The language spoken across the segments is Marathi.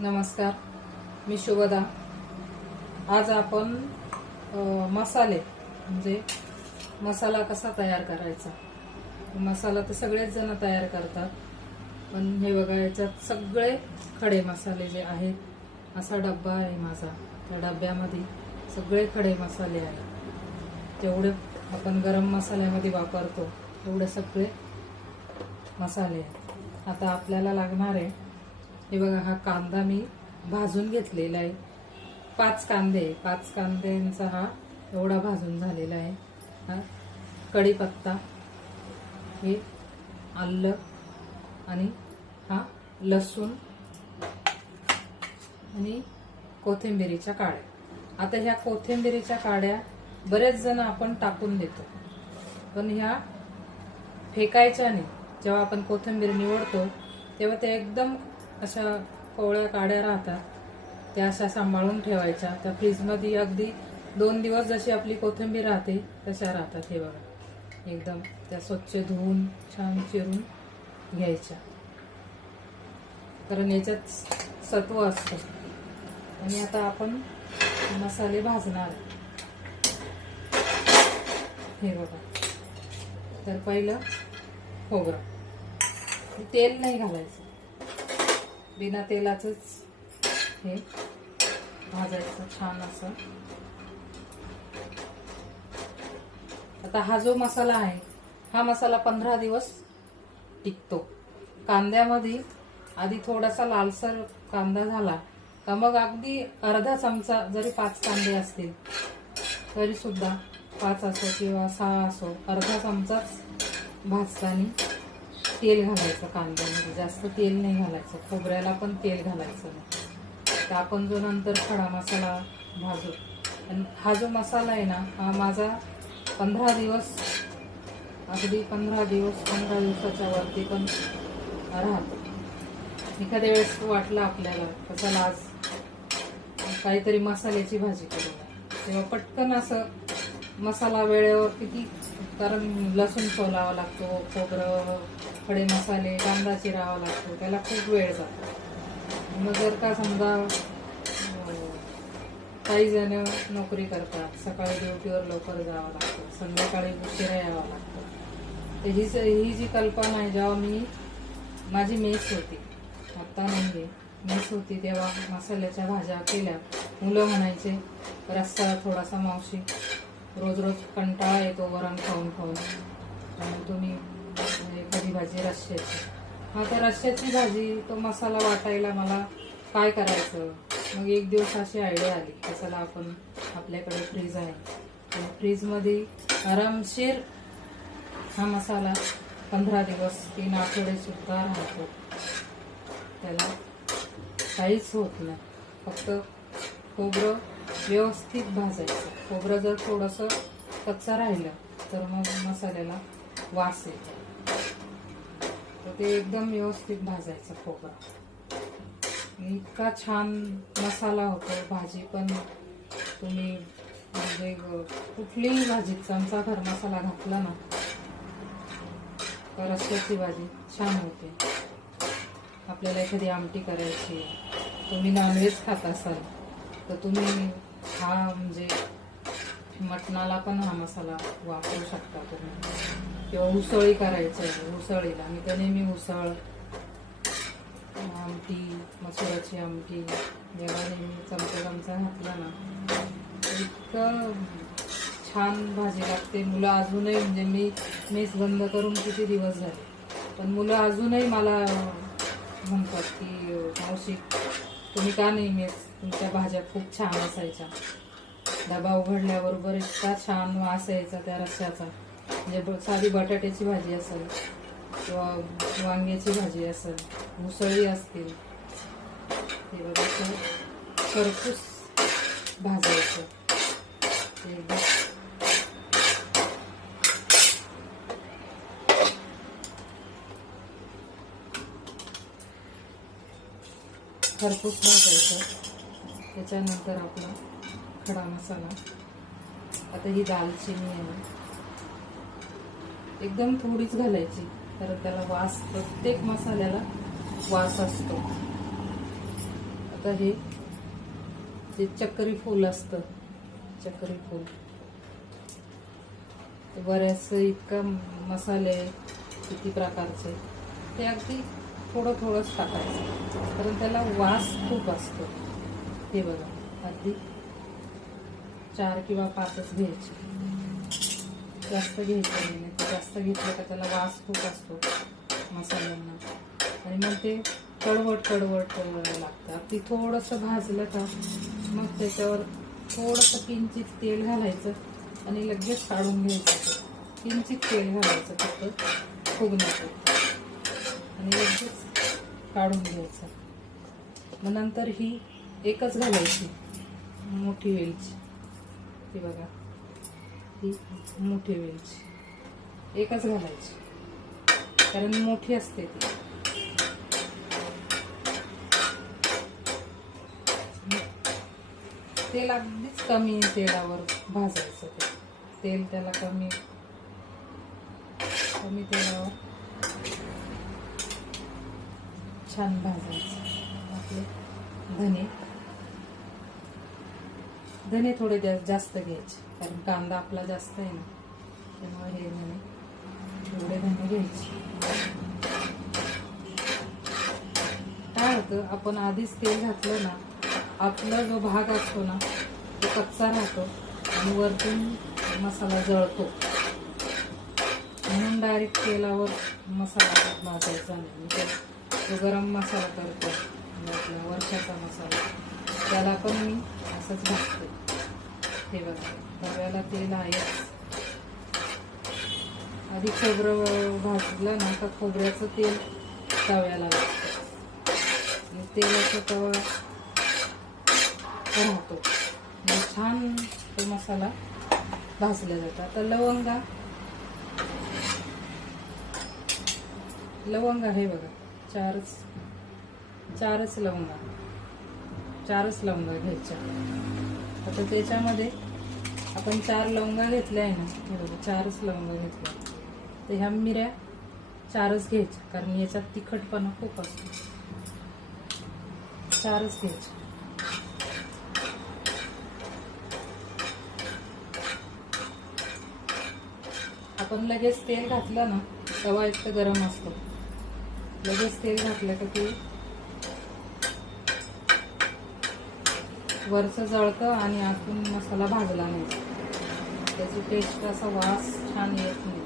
नमस्कार, मी शुभदा। आज आपण मसाले म्हणजे मसाला कसा तयार करायचा। मसाला तर सगळेच जण तयार करतात, पण हे बघा याच्यात सगळे खडे मसाले जे आहेत। असा डब्बा आहे माझा, त्या डब्यामध्ये सगळे खडे मसाले आहेत। जेवढे आपण गरम मसाल्यामध्ये वापरतो तेवढे सगळे मसाले आहेत। आता आपल्याला लागणार आहे, हे बघा, हा कांदा मी भाजून घेतलेला आहे। 5 कांद्यांचा हा एवढा भाजून झालेला आहे। हा कढीपत्ता, हे आलं आणि हा लसूण आणि कोथिंबीरीच्या काड्या। आता ह्या कोथिंबीरीच्या काड्या बरेच जण आपण टाकून देतो, पण ह्या फेकायच्या नाही। जेव्हा आपण कोथिंबीर निवडतो तेव्हा ते एकदम अशा कोवळ्या काड्या राहतात, त्या अशा सांभाळून ठेवायच्या। त्या फ्रीजमध्ये अगदी 2 दिवस जशी आपली कोथिंबीर राहते तशा राहतात। हे बघा, एकदम त्या स्वच्छ धुवून छान चिरून घ्यायच्या, कारण याच्यात सत्व असतं। आणि आता आपण मसाले भाजणार। हे बघा, तर पहिलं खोबरं, तेल नाही घालायचं, बिना तेलाचंच हे भाजायचं छान असं। आता हा जो मसाला आहे, हा मसाला 15 दिवस टिकतो। कांद्यामध्ये आधी थोडासा लालसर कांदा झाला का मग अगदी अर्धा चमचा, जरी 5 कांदे असतील तरी सुद्धा, 5 असो किंवा 6 असो, अर्धा चमचाच भाजताना तेल घालायचं कांद्यामध्ये। जास्त तेल नाही घालायचं, खोबऱ्याला पण तेल घालायचं नाही। तर आपण जो नंतर खडा मसाला भाजू, आणि हा जो मसाला आहे ना, हा माझा 15 दिवस, अगदी 15 दिवसाच्या वरती पण राहतो। एखाद्या वेळेस वाटलं आपल्याला चला आज काहीतरी मसाल्याची भाजी करूया, तेव्हा पटकन असं मसाला वेळेवर किती, कारण लसूण सोलावा लागतो, खोबरं, खडे मसाले, कांदा चिरावा लागतो, त्याला खूप वेळ जातो। मग जर का समजा काही जण नोकरी करतात, सकाळी ड्युटीवर लवकर जावं लागतं, संध्याकाळी उशिरा यावं लागतं। तर ही जी कल्पना आहे, जेव्हा माझी मेस होती, आता नाही, मेस होती तेव्हा मसाल्याच्या भाज्या केल्या, मुलं म्हणायचे रस्सा थोडासा मावशी, रोज रोज कंटाळा येतो वरण खाऊन खाऊन, आणि तुम्ही एखादी भाजी रश्श्याची। हा, तर रश्श्याची भाजी तो मसाला वाटायला मला काय करायचं। मग एक दिवस अशी आयडिया आली की चला आपण, आपल्याकडे फ्रीज आहे, आणि फ्रीजमध्ये आरामशीर हा मसाला 15 दिवस, 3 आठवडे सुद्धा राहतो, त्याला काहीच होत नाही। फक्त खोबरं व्यवस्थित भाजायचं। खोबरं जर थोडंसं कच्चं राहिलं तर मग मसाल्याला वास येतो, तर ते एकदम व्यवस्थित भाजायचं खोबरं। इतका छान मसाला होतो। भाजी पण तुम्ही म्हणजे कुठलीही भाजी चमचाभर मसाला घातला ना तर रश्श्याची भाजी छान होते। आपल्याला एखादी आमटी करायची, तुम्ही नॉनव्हेज खात असाल तर तुम्ही हा म्हणजे मटणाला पण हा मसाला वापरू शकता तुम्ही, किंवा उसळी करायची आहे, उसळीला मी तर नेहमी उसळ, आमटी, मसुराची आमटी, याला नेहमी चमचा घातला ना तर इतकं छान भाजी लागते। मुलं अजूनही, म्हणजे मी मेस बंद करून किती दिवस झाले, पण मुलं अजूनही मला म्हणतात की मावशी तुम्ही का नाही मेस, तुमच्या भाज्या खूप छान असायच्या, डबा उघडल्याबरोबर इतका छान वास यायचा त्या रश्श्याचा। म्हणजे साधी बटाट्याची भाजी असेल किंवा वांग्याची भाजी असेल, उसळी असतील, ते बघा खरपूस भाजायचं एकदम खरपूस भाजायचं। त्याच्यानंतर आपला खडा मसाला, आता ही दालचिनी आहे, एकदम थोडीच घालायची, तर त्याला वास, प्रत्येक मसाल्याला वास असतो। आता हे जे चक्री फूल असतं, चक्री फूल बऱ्याच इतका मसाले किती प्रकारचे, ते अगदी थोडं थोडंच टाकायचं कारण त्याला वास खूप असतो. हे बघा, अगदी 4 किंवा 5च घ्यायचे, जास्त घ्यायचं नाही. जास्त घेतलं का त्याला वास खूप असतो मसाल्यांना आणि मग ते कडवट लागतं. अगदी थोडंसं भाजलं का मग त्याच्यावर थोडंसं किंचित तेल घालायचं आणि लगेच काढून घ्यायचं. किंचित तेल घालायचं फक्त फुगण्याचं आणि लगेच काढून घ्यायचं. मग नंतर ही एकच घालायची मोठी वेलची. ती बघा, ही मोठी वेलची एकच घालायची कारण मोठी असते ती. तेल अगदीच कमी तेलावर भाजायचं. तेल त्याला कमी तेलावर छान भाजायचं. आपले धने थोडे जास्त घ्यायचे कारण कांदा आपला जास्त आहे ना, त्यामुळे हे थोडे धने घ्यायचे. काय होतं, आपण आधीच तेल घातलं ना, आपला जो भाग असतो ना तो कच्चा राहतो आणि वरतून मसाला जळतो. म्हणून डायरेक्ट तेलावर मसाला भाजायचा नाही. जो गरम मसाला करतो आपला वर्षाचा मसाला, त्याला पण मी असंच भाजते. हे बघा, तव्याला तेल आहेच. आधी खोबरं भाजलं ना का खोबऱ्याचं तेल तव्याला लागतं आणि तेलाचा तवा राहतो. छान तो मसाला भाजला जातो. आता लवंगा हे बघा, चारच लवंगा घ्यायच्या. आता त्याच्यामध्ये आपण 4 लवंगा घेतल्या आहे ना, हे बघा 4च लवंगा घेतल्या. तर ह्या मिऱ्या 4च घ्यायच्या कारण याच्यात तिखटपणा खूप असतो. 4च घ्यायच्या. आपण लगेच तेल घातलं ना, तवा इतकं गरम असतो, लगेच तेल घातलं का ते वरचं जळतं आणि आतून मसाला भाजला नाही, त्याची टेस्ट असा वास छान येत नाही.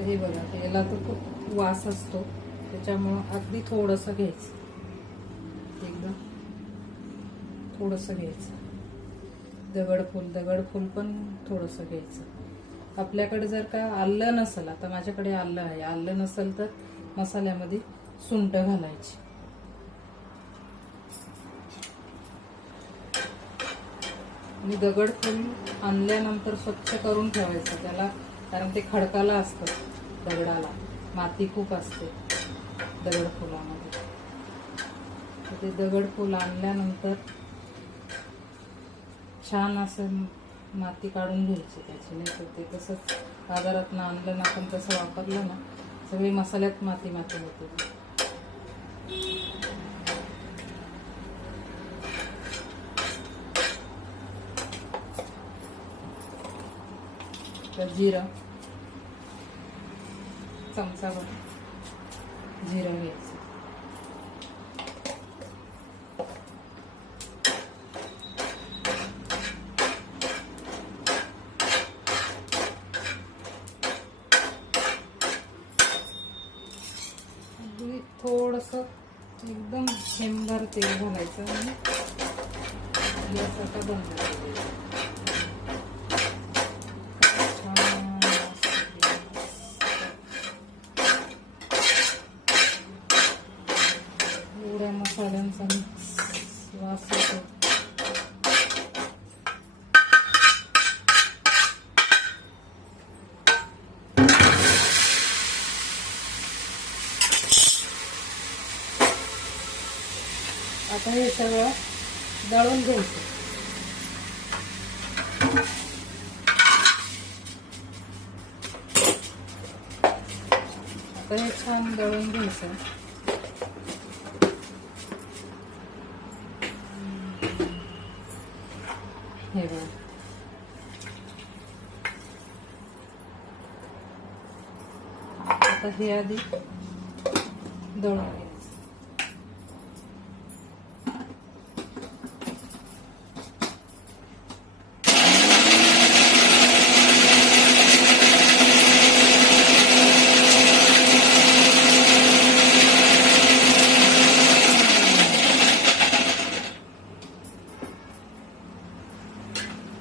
हे बघा, याला तर खूप वास असतो, त्याच्यामुळं अगदी थोडंसं घ्यायचं, एकदम थोडंसं घ्यायचं. दगडफूल पण थोडंसं घ्यायचं. आपल्याकडे जर का आलं नसेल, आता माझ्याकडे आलं आहे, आलं नसेल तर मसाल्यामध्ये सुंठ घालायची. आणि दगडफूल आणल्यानंतर स्वच्छ करून ठेवायचं त्याला, कारण ते खडकाला असतं. दगडाला माती खूप असते दगडफुलामध्ये. ते दगडफूल आणल्यानंतर छान असं माती काढून घ्यायची त्याची. नाही तर ते तसंच बाजारातनं आणलं ना, आपण तसं वापरलं ना, सगळी मसाल्यात माती होते. तर जिरं, चमचाभर जिरं घ्यायचं. थोडंसं एकदम थेंबभर तेल घालायचं आणि गॅस आता बंद करायचा. एवढ्या मसाल्यांचा वास येतो. आता हे सगळं दळून घ्यायचं. आता हे छान दळून घ्यायचं. हे बघा, आता हे आधी दळून घ्यायचं.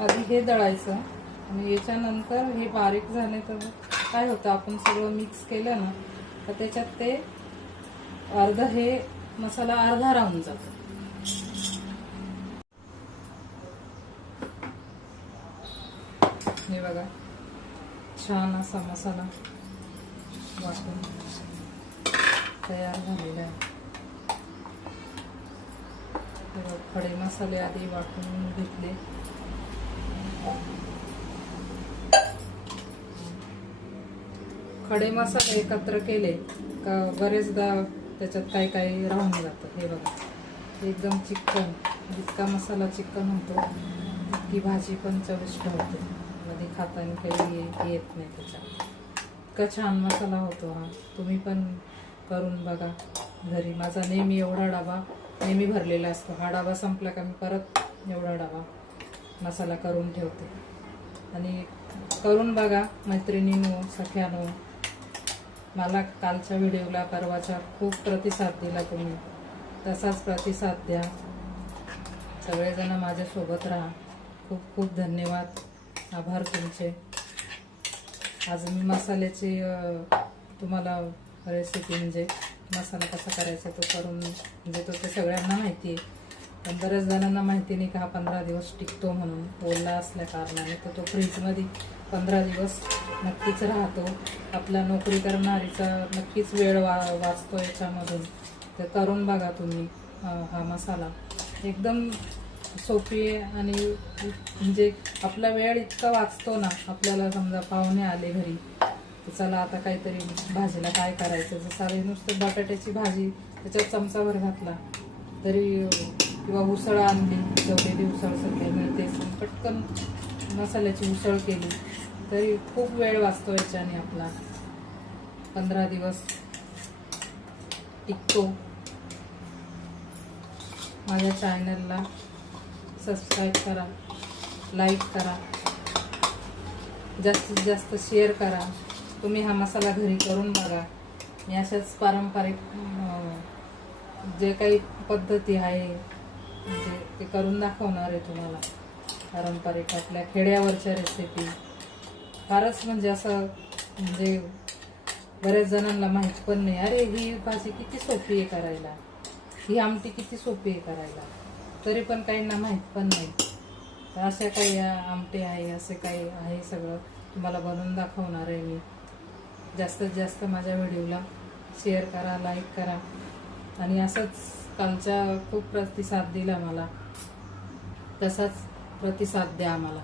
आधी हे दळायचं आणि याच्यानंतर हे बारीक झाले तर काय होतं, आपण सगळं मिक्स केलं ना तर त्याच्यात ते अर्ध हे मसाला अर्धा राहून जातो. हे बघा, छान असा मसाला वाटून तयार झालेला आहे. खडे मसाले आधी वाटून घेतले. खडे मसाले एकत्र केले का बरेचदा त्याच्यात काही काही राहून जातं. हे बघा, एकदम चिकन, जितका मसाला चिकन होतो तितकी भाजी पण चविष्ट होते. मध्ये खाताना काही येत नाही त्याच्यात. इतका छान मसाला होतो हा. तुम्ही पण करून बघा घरी. माझा नेहमी एवढा डबा नेहमी भरलेला असतो. हा डबा संपला का मी परत एवढा डबा मसाला करून ठेवते. आणि करून बघा मैत्रिणींनो, सख्यानो. मला कालच्या व्हिडिओला, परवाच्या खूप प्रतिसाद दिला तुम्ही. तसाच प्रतिसाद द्या. सगळेजण माझ्यासोबत राहा. खूप खूप धन्यवाद, आभार तुमचे. आज मी मसाल्याची तुम्हाला रेसिपी म्हणजे मसाला कसा करायचा तो करून म्हणजे तो ते सगळ्यांना माहिती आहे. पण बऱ्याच जणांना माहिती नाही का हा 15 दिवस टिकतो म्हणून. ओला असल्या कारणाने तर तो फ्रीजमध्ये 15 दिवस नक्कीच राहतो. आपला नोकरी करणारीचा नक्कीच वेळ वाचतो याच्यामधून. तर करून बघा तुम्ही. हा मसाला एकदम सोपी आहे आणि म्हणजे आपला वेळ इतका वाचतो ना. आपल्याला समजा पाहुणे आले घरी तर चला आता काहीतरी भाजीला काय करायचं, जसं नुसतं बटाट्याची भाजी त्याच्यात चमचाभर घातला तरी, किंवा उसळ आणली, जेवढेली उसळ सध्या मिळते, पटकन मसाल्याची उसळ केली तरी खूप वेळ वाचतो याच्याने आपला. 15 दिवस टिकतो. माझ्या चॅनलला सबस्क्राईब करा, लाईक करा, जास्तीत जास्त शेअर करा. तुम्ही हा मसाला घरी करून बघा. मी अशाच पारंपरिक जे काही पद्धती आहे म्हणजे ते करून दाखवणार आहे तुम्हाला. पारंपरिक आपल्या खेड्यावरच्या रेसिपी फारच म्हणजे असं म्हणजे बऱ्याच जणांना माहीत पण नाही. अरे ही भाजी किती सोपी आहे करायला, ही आमटी किती सोपी आहे करायला, तरी पण काहींना माहीत पण नाही. तर अशा काही आमटे आहे, असे काही आहे सगळं तुम्हाला बनवून दाखवणार आहे मी. जास्तीत जास्त माझ्या व्हिडिओला शेअर करा, लाईक करा. आणि असंच कालच्या खूप प्रतिसाद दिला मला, तसाच प्रतिसाद द्या मला.